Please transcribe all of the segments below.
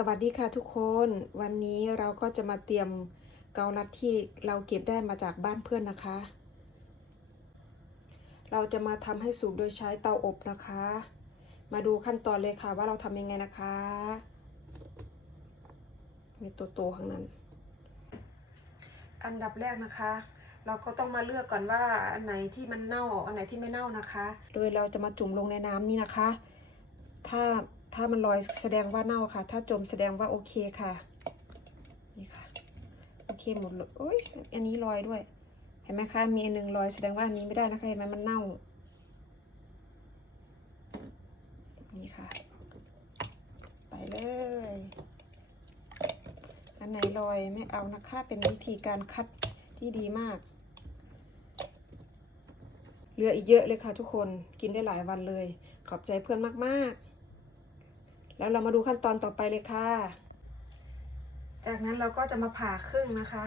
สวัสดีค่ะทุกคนวันนี้เราก็จะมาเตรียมเกาลัดที่เราเก็บได้มาจากบ้านเพื่อนนะคะ เราจะมาทำให้สุกโดยใช้เตาอบนะคะ มาดูขั้นตอนเลยค่ะว่าเราทำยังไงนะคะมีตัวโตข้างนั้น อันดับแรกนะคะ เราก็ต้องมาเลือกก่อนว่าอันไหนที่มันเน่าอันไหนที่ไม่เน่านะคะ โดยเราจะมาจุ่มลงในน้ำนี่นะคะ ถ้า ถ้ามันลอยแสดงว่าเน่าค่ะ ถ้าจมแสดงว่าโอเคค่ะ นี่ค่ะ โอเคหมดเลยโอ้ยอันนี้ลอยด้วย เห็นไหมคะ มีอันหนึ่งลอยแสดงว่าอันนี้ไม่ได้นะคะ เห็นไหมมันเน่า นี่ค่ะ ไปเลย อันไหนลอยไม่เอานะคะ เป็นวิธีการคัดที่ดีมาก เหลืออีกเยอะเลยค่ะทุกคน กินได้หลายวันเลย ขอบใจเพื่อนมาก ๆ แล้วเรามาดูขั้นตอนต่อไปเลยค่ะ จากนั้นเราก็จะมาผ่าครึ่งนะคะ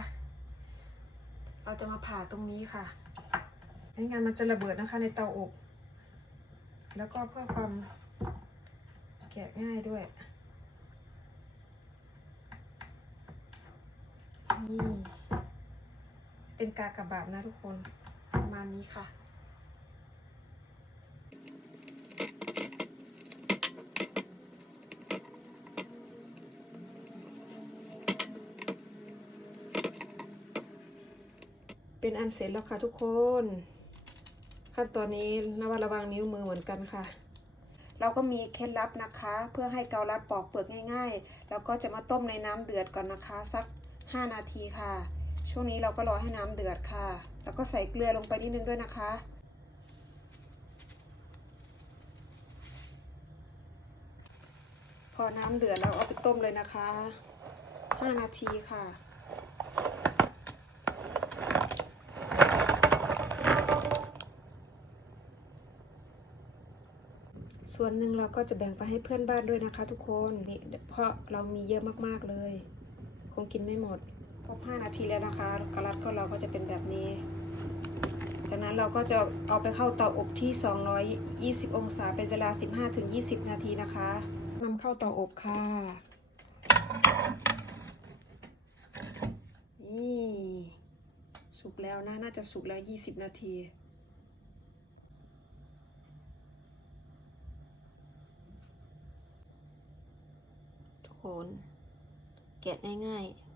เราจะมาผ่าตรงนี้ค่ะไม่งั้นมันจะระเบิดนะคะในเตาอบ แล้วก็เพื่อความแกะง่ายด้วยนี่เป็นกากระบาทนะทุกคน ประมาณนี้ค่ะ เป็นอันเสร็จแล้วค่ะทุกคน ขั้นตอนนี้ระวัดระวังนิ้วมือเหมือนกันค่ะ เราก็มีเคล็ดลับนะคะ เพื่อให้เกาลัดปอกเปลือกง่ายๆ แล้วก็จะมาต้มในน้ำเดือดก่อนนะคะ สัก 5 นาทีค่ะ ช่วงนี้เราก็รอให้น้ำเดือดค่ะ แล้วก็ใส่เกลือลงไปนิดนึงด้วยนะคะพอน้ำเดือดเราเอาไปต้มเลยนะคะ 5 นาทีค่ะ ส่วนหนึ่งเราก็จะแบ่งไปให้เพื่อนบ้านด้วยนะคะ ทุกคนนี่เพราะเรามีเยอะมากๆเลย คงกินไม่หมดครบ5นาทีแล้วนะคะกระลัดของเราก็จะเป็นแบบนี้ จากนั้นเราก็จะเอาไปเข้าเตาอบที่ 220 องศาเป็นเวลา 15-20 นาทีนะคะนำเข้าเตาอบค่ะนี่สุกแล้วนะ น่าจะสุกแล้ว 20 นาที คน แกะง่าย ๆ